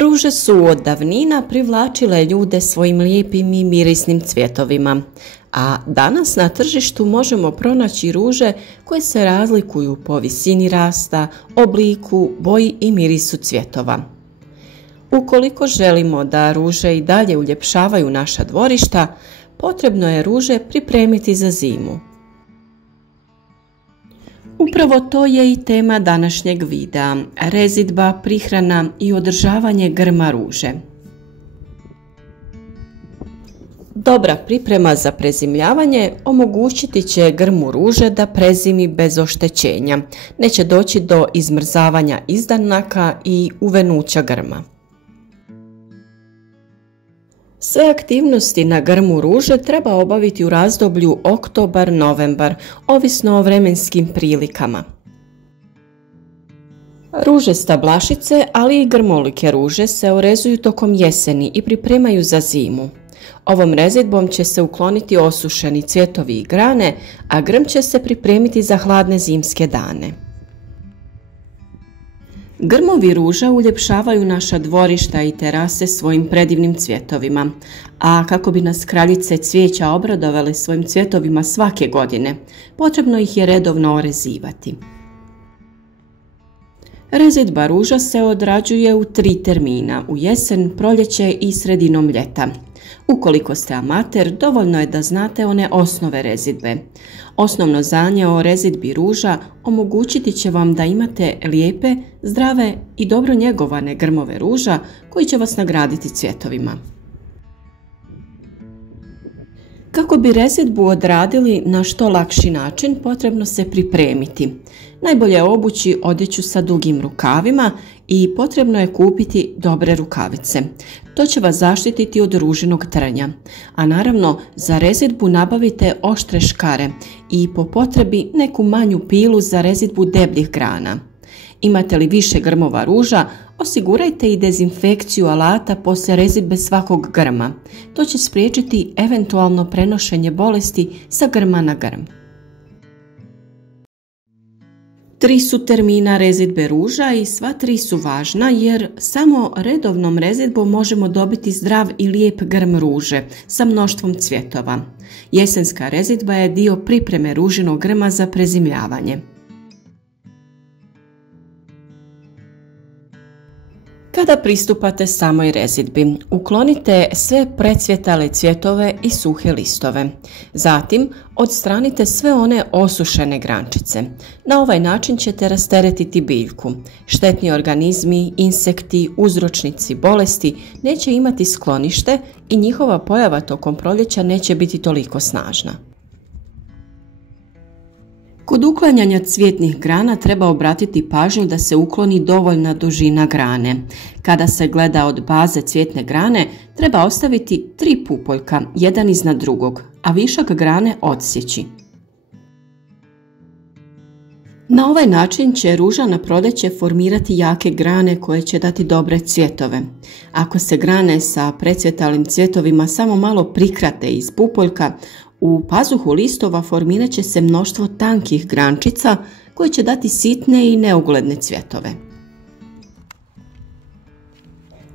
Ruže su od davnina privlačile ljude svojim lijepim i mirisnim cvjetovima, a danas na tržištu možemo pronaći ruže koje se razlikuju po visini rasta, obliku, boji i mirisu cvjetova. Ukoliko želimo da ruže i dalje uljepšavaju naša dvorišta, potrebno je ruže pripremiti za zimu. Upravo to je i tema današnjeg videa, rezidba, prihrana i održavanje grma ruže. Dobra priprema za prezimljavanje omogućiti će grmu ruže da prezimi bez oštećenja, neće doći do izmrzavanja izdanaka i uvenuća grma. Sve aktivnosti na grmu ruže treba obaviti u razdoblju oktobar-novembar, ovisno o vremenskim prilikama. Ruže stablašice, ali i grmolike ruže se orezuju tokom jeseni i pripremaju za zimu. Ovom rezidbom će se ukloniti osušeni cvjetovi i grane, a grm će se pripremiti za hladne zimske dane. Grmovi ruža uljepšavaju naša dvorišta i terase svojim predivnim cvjetovima, a kako bi nas kraljice cvijeća obradovale svojim cvjetovima svake godine, potrebno ih je redovno orezivati. Rezidba ruža se odrađuje u 3 termina, u jesen, proljeće i sredinom ljeta. Ukoliko ste amater, dovoljno je da znate one osnove rezidbe. Osnovno znanje o rezidbi ruža omogućiti će vam da imate lijepe, zdrave i dobro njegovane grmove ruža koji će vas nagraditi cvjetovima. Kako bi rezidbu odradili na što lakši način, potrebno se pripremiti. Najbolje je obući odjeću sa dugim rukavima i potrebno je kupiti dobre rukavice. To će vas zaštititi od ružinog trnja. A naravno, za rezidbu nabavite oštre škare i po potrebi neku manju pilu za rezidbu debljih grana. Imate li više grmova ruža, osigurajte i dezinfekciju alata poslije rezidbe svakog grma. To će spriječiti eventualno prenošenje bolesti sa grma na grm. 3 su termina rezidbe ruža i sva 3 su važna jer samo redovnom rezidbom možemo dobiti zdrav i lijep grm ruže sa mnoštvom cvjetova. Jesenska rezidba je dio pripreme ružinog grma za prezimljavanje. Kada pristupate samoj rezidbi, uklonite sve precvjetale cvjetove i suhe listove. Zatim, odstranite sve one osušene grančice. Na ovaj način ćete rasteretiti biljku. Štetni organizmi, insekti, uzročnici bolesti neće imati sklonište i njihova pojava tokom proljeća neće biti toliko snažna. Kod uklanjanja cvjetnih grana treba obratiti pažnju da se ukloni dovoljna dužina grane. Kada se gleda od baze cvjetne grane, treba ostaviti 3 pupoljka, jedan iznad drugog, a višak grane odsjeći. Na ovaj način će ruža na proljeće formirati jake grane koje će dati dobre cvjetove. Ako se grane sa precvjetalim cvjetovima samo malo prikrate iz pupoljka, u pazuhu listova formirat će se mnoštvo tankih grančica koje će dati sitne i neugledne cvjetove.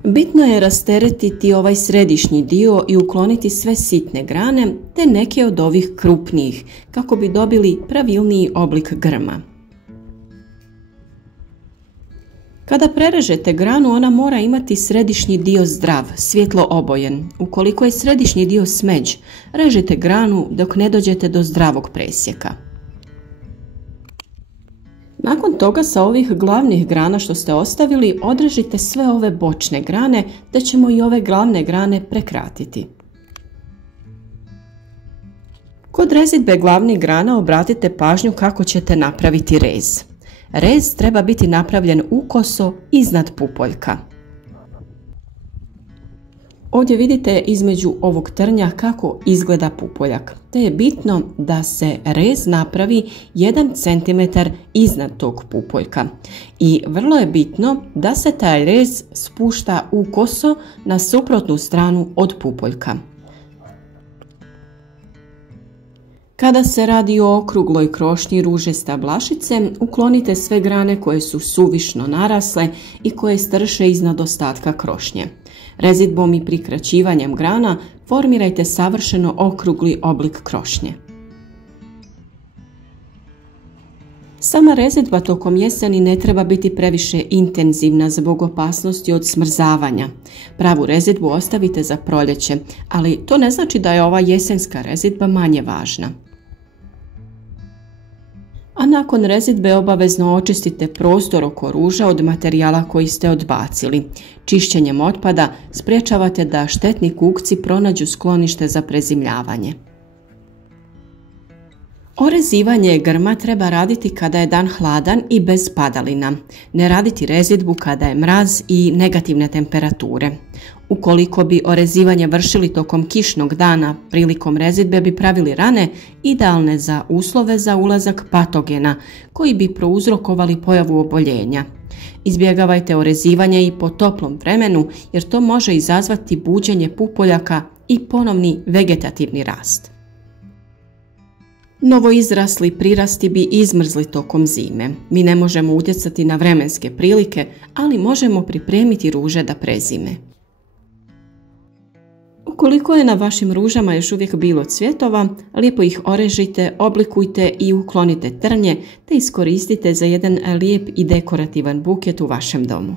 Bitno je rasteretiti ovaj središnji dio i ukloniti sve sitne grane te neke od ovih krupnijih kako bi dobili pravilniji oblik grma. Kada prerežete granu, ona mora imati središnji dio zdrav, svjetlo obojen. Ukoliko je središnji dio smeđ, režite granu dok ne dođete do zdravog presjeka. Nakon toga sa ovih glavnih grana što ste ostavili, odrežite sve ove bočne grane, te ćemo i ove glavne grane prekratiti. Kod rezidbe glavnih grana obratite pažnju kako ćete napraviti rez. Rez treba biti napravljen ukoso iznad pupoljka. Ovdje vidite između ovog trnja kako izgleda pupoljak, te je bitno da se rez napravi 1 cm iznad tog pupoljka. I vrlo je bitno da se taj rez spušta ukoso na suprotnu stranu od pupoljka. Kada se radi o okrugloj krošnji ruže stablašice, uklonite sve grane koje su suvišno narasle i koje strše iznad ostatka krošnje. Rezidbom i prikraćivanjem grana formirajte savršeno okrugli oblik krošnje. Sama rezidba tokom jeseni ne treba biti previše intenzivna zbog opasnosti od smrzavanja. Pravu rezidbu ostavite za proljeće, ali to ne znači da je ova jesenska rezidba manje važna. A nakon rezidbe obavezno očistite prostor oko ruža od materijala koji ste odbacili. Čišćenjem otpada sprječavate da štetni kukci pronađu sklonište za prezimljavanje. Orezivanje grma treba raditi kada je dan hladan i bez padalina. Ne raditi rezidbu kada je mraz i negativne temperature. Ukoliko bi orezivanje vršili tokom kišnog dana, prilikom rezidbe bi pravili rane idealne za uslove za ulazak patogena koji bi prouzrokovali pojavu oboljenja. Izbjegavajte orezivanje i po toplom vremenu jer to može izazvati buđenje pupoljaka i ponovni vegetativni rast. Novoizrasli prirasti bi izmrzli tokom zime. Mi ne možemo utjecati na vremenske prilike, ali možemo pripremiti ruže da prezime. Ukoliko je na vašim ružama još uvijek bilo cvjetova, lijepo ih orežite, oblikujte i uklonite trnje te iskoristite za jedan lijep i dekorativan buket u vašem domu.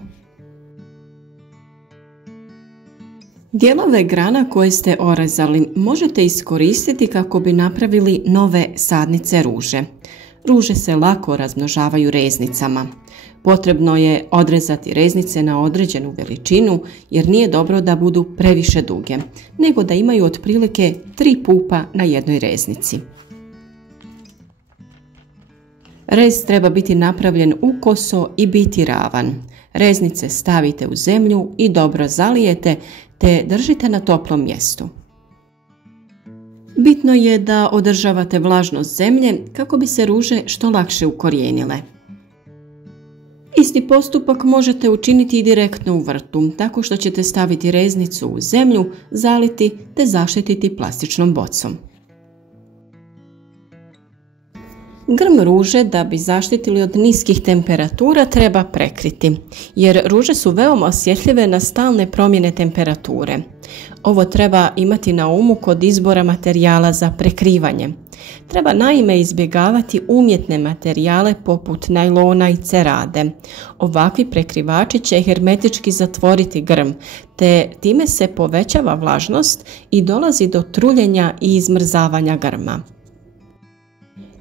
Dijelove grana koje ste orezali možete iskoristiti kako bi napravili nove sadnice ruže. Ruže se lako razmnožavaju reznicama. Potrebno je odrezati reznice na određenu veličinu jer nije dobro da budu previše duge, nego da imaju otprilike 3 pupa na jednoj reznici. Rez treba biti napravljen ukoso i biti ravan. Reznice stavite u zemlju i dobro zalijete te držite na toplom mjestu. Bitno je da održavate vlažnost zemlje kako bi se ruže što lakše ukorijenile. Isti postupak možete učiniti i direktno u vrtu, tako što ćete staviti reznicu u zemlju, zaliti te zaštititi plastičnom bocom. Grm ruže da bi zaštitili od niskih temperatura treba prekriti, jer ruže su veoma osjetljive na stalne promjene temperature. Ovo treba imati na umu kod izbora materijala za prekrivanje. Treba naime izbjegavati umjetne materijale poput najlona i cerade. Ovakvi prekrivači će hermetički zatvoriti grm, te time se povećava vlažnost i dolazi do truljenja i izmrzavanja grma.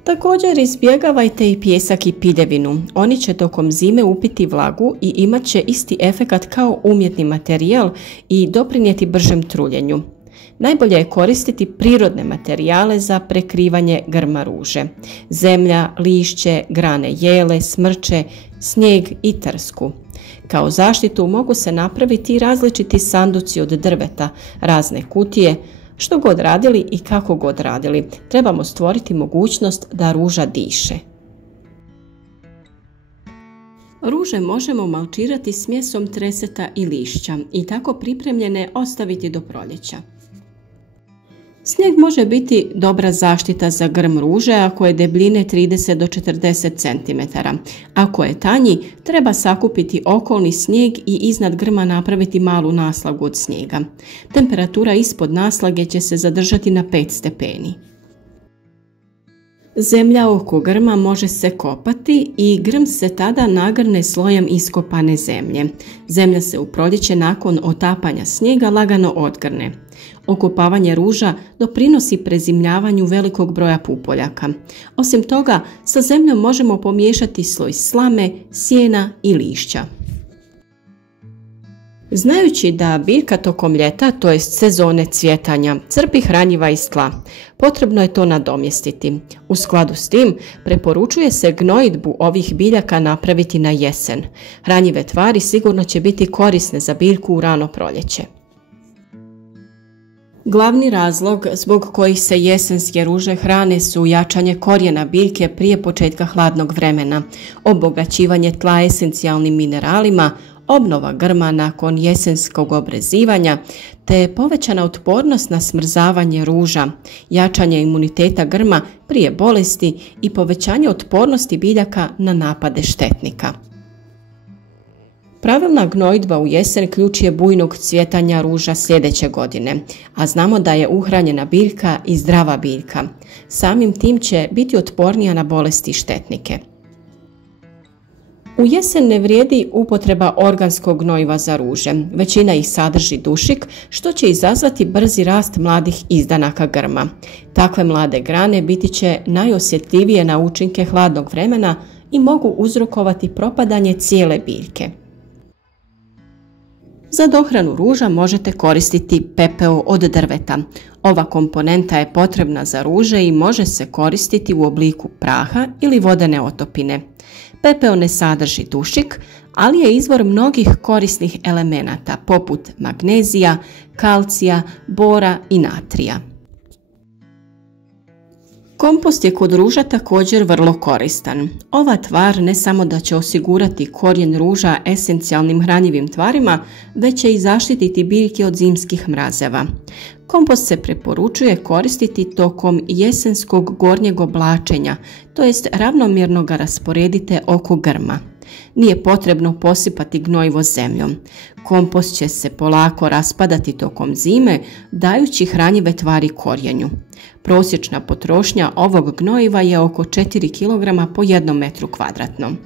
Također izbjegavajte i pijesak i piljevinu. Oni će tokom zime upiti vlagu i imat će isti efekat kao umjetni materijal i doprinijeti bržem truljenju. Najbolje je koristiti prirodne materijale za prekrivanje grma ruže. Zemlja, lišće, grane jele, smrče, snijeg i trsku. Kao zaštitu mogu se napraviti i različiti sanduci od drveta, razne kutije. Što god radili i kako god radili, trebamo stvoriti mogućnost da ruža diše. Ruže možemo malčirati smjesom treseta i lišća i tako pripremljene ostaviti do proljeća. Snijeg može biti dobra zaštita za grm ruže ako je debljine 30 do 40 cm. Ako je tanji, treba sakupiti okolni snijeg i iznad grma napraviti malu naslagu od snijega. Temperatura ispod naslage će se zadržati na 5 stepeni. Zemlja oko grma može se kopati i grm se tada nagrne slojem iskopane zemlje. Zemlja se u proljeće nakon otapanja snijega lagano odgrne. Okopavanje ruža doprinosi prezimljavanju velikog broja pupoljaka. Osim toga, sa zemljom možemo pomiješati sloj slame, sjena i lišća. Znajući da biljka tokom ljeta, to jest sezone cvjetanja, crpi hranjiva iz tla, potrebno je to nadomjestiti. U skladu s tim, preporučuje se gnojidbu ovih biljaka napraviti na jesen. Hranjive tvari sigurno će biti korisne za biljku u rano proljeće. Glavni razlog zbog kojih se jesenske ruže hrane su jačanje korijena biljke prije početka hladnog vremena, obogaćivanje tla esencijalnim mineralima, obnova grma nakon jesenskog obrezivanja, te povećana otpornost na smrzavanje ruža, jačanje imuniteta grma prije bolesti i povećanje otpornosti biljaka na napade štetnika. Pravilna gnojidba u jesen ključ je bujnog cvjetanja ruža sljedeće godine, a znamo da je uhranjena biljka i zdrava biljka. Samim tim će biti otpornija na bolesti i štetnike. U jesen ne vrijedi upotreba organskog gnojiva za ruže. Većina ih sadrži dušik, što će izazvati brzi rast mladih izdanaka grma. Takve mlade grane biti će najosjetljivije na učinke hladnog vremena i mogu uzrokovati propadanje cijele biljke. Za dohranu ruža možete koristiti pepeo od drveta. Ova komponenta je potrebna za ruže i može se koristiti u obliku praha ili vodene otopine. Pepeo ne sadrži dušik, ali je izvor mnogih korisnih elemenata poput magnezija, kalcija, bora i natrija. Kompost je kod ruža također vrlo koristan. Ova tvar ne samo da će osigurati korijen ruža esencijalnim hranjivim tvarima, već će i zaštititi biljke od zimskih mrazeva. Kompost se preporučuje koristiti tokom jesenskog gornjeg oblačenja, to jest ravnomjerno ga rasporedite oko grma. Nije potrebno posipati gnojivo zemljom. Kompost će se polako raspadati tokom zime, dajući hranjive tvari korijenju. Prosječna potrošnja ovog gnojiva je oko 4 kg po 1 metru kvadratnom.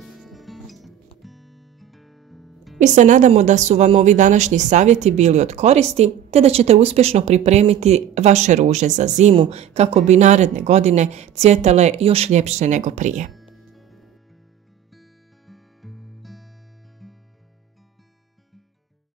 Mi se nadamo da su vam ovi današnji savjeti bili od koristi, te da ćete uspješno pripremiti vaše ruže za zimu kako bi naredne godine cvjetale još ljepše nego prije.